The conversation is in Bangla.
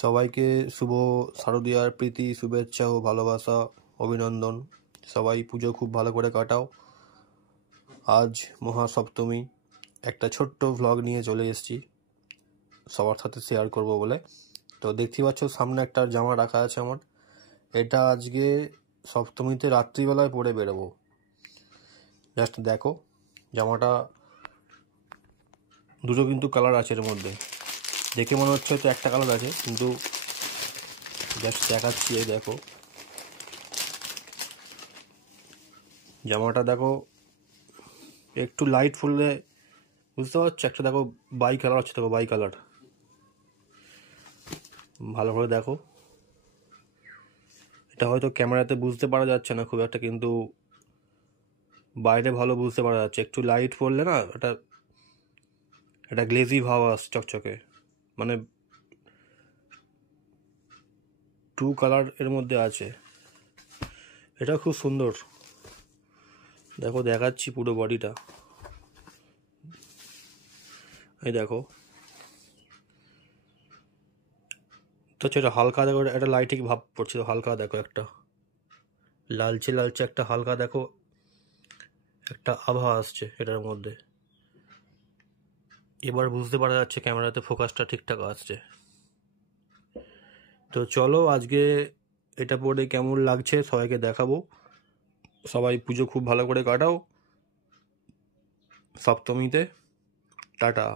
সবাইকে শুভ শারদীয়ার প্রীতি, শুভেচ্ছা ও ভালোবাসা, অভিনন্দন। সবাই পুজো খুব ভালো করে কাটাও। আজ মহাসপ্তমী, একটা ছোট্ট ভ্লগ নিয়ে চলে এসেছি সবার সাথে শেয়ার করব বলে। তো দেখতে পাচ্ছ সামনে একটা জামা রাখা আছে আমার। এটা আজকে সপ্তমীতে রাত্রিবেলায় পরে বেরোবো। জাস্ট দেখো, জামাটা দুটো কিন্তু কালার আছে এর মধ্যে। দেখে মনে হচ্ছে হয়তো একটা কালার আছে, কিন্তু জাস্ট দেখাচ্ছি। এই দেখো জামাটা, দেখো একটু লাইট ফুললে বুঝতে পারছো। একটা দেখো বাই কালার আছে, দেখো বাই কালার, ভালো করে দেখো। এটা হয়তো ক্যামেরাতে বুঝতে পারা যাচ্ছে না খুব একটা, কিন্তু বাইরে ভালো বুঝতে পারা যাচ্ছে। একটু লাইট পড়লে না এটা গ্লেজি ভাব আসছে, চকচকে, মানে টু কালার এর মধ্যে আছে। এটা খুব সুন্দর, দেখো দেখাচ্ছি পুরো বডিটা। এই দেখো তো এটা হালকা, দেখো একটা লাইটিং ভাব পড়ছে, হালকা দেখো, একটা লালচে লালচে একটা হালকা দেখো একটা আভা আসছে এটার মধ্যে। এবার বুঝতে পারা যাচ্ছে ক্যামেরাতে ফোকাসটা ঠিকঠাক আসছে। তো চলো আজকে এটা পরে কেমন লাগছে সবাইকে দেখাবো। সবাই পুজো খুব ভালো করে কাটাও সপ্তমীতে। টাটা।